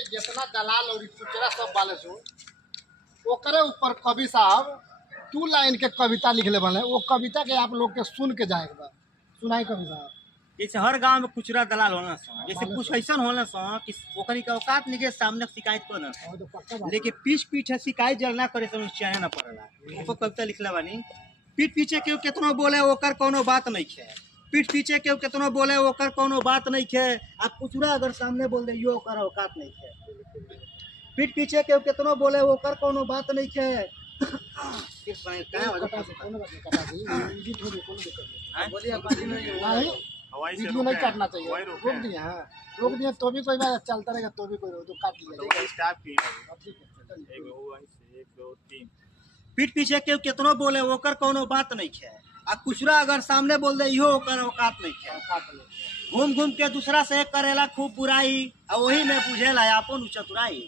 पे जितना दलाल और कुचरा सब वाले सो ओकरे ऊपर कवि साहब 2 लाइन के कविता लिखले बने। वो कविता के आप लोग के सुन के जाए बा। सुनाई कवि साहब। जैसे हर गांव में खुचरा दलाल होना सो, जैसे कुछ ऐसा होना सो कि ओकरी का औकात नहीं के सामने शिकायत करना सो, और तो पक्का बात लेकिन पीछ पीछे शिकायत जल ना करे तो चाहे ना पड़ेला। ऊपर कविता लिखले बानी, पीठ पीछे केहू केतनो बोले ओकर कोनो बात नहीं है, पीठ पीछे केहू केतनो बोले ओकर कोनो बात नहीं है। आप कुचरा अगर सामने बोल दे यो ओकर औकात नहीं है, पीठ पीछे केहू केतनो बोले ओकर कोनो बात नहीं है। वीडियो नहीं काटना चाहिए। रोक दिए हाँ, रोक दिए तो भी कोई बात चलता रहेगा, तो भी कोई तो काट लिया। पीठ पीछे केहू केतनो बोले ओकर कोनो बात नहीं है। आ कुचरा अगर सामने बोल दे इहो ओकर औकात नहीं है। घूम घूम के दूसरा से करेला खूब बुराई, आ वही में बुझेला अपन चतुराई।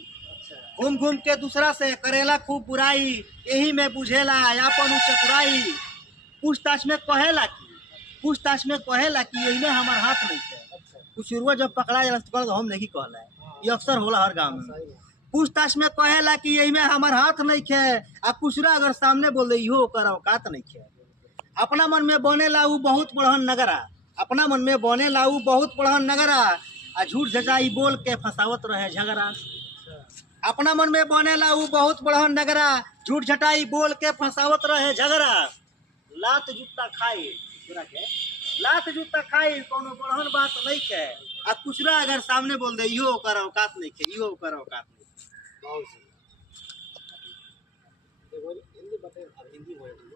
घूम घूम के दूसरा से करेला खूब बुराई, यही में बुझेला अपन चतुराई। पूछताछ में कहेला कि यही में हमार हाथ नहीं है। कुचुरवा जब पकड़ा जाला तो हम नहीं कहला, ये अक्सर होला हर गांव में। पूछताछ में कहेला कि यही में हमार हाथ नहीं है। आ कुचरा अगर सामने बोल दे इहो ओकर औकात नहीं है। अपना मन में बनेला उ बहुत बड़हन नगरा, अपना मन में बनेला उ बहुत बड़हन नगरा। आ झूठ झचाई बोल के फंसावत रहे झगड़ा। अपना मन में बनेला उ बहुत बड़हन नगरा, झूठ झटाई बोल के फंसावत रहे झगड़ा। लात जूता खाई लात जूता खाई कोनो बड़हन बात नहीं है। आ कुचरा अगर सामने बोल दे इहो ओकर औकात नहीं है, इहो ओकर औकात नहीं। हिंदी बताइए।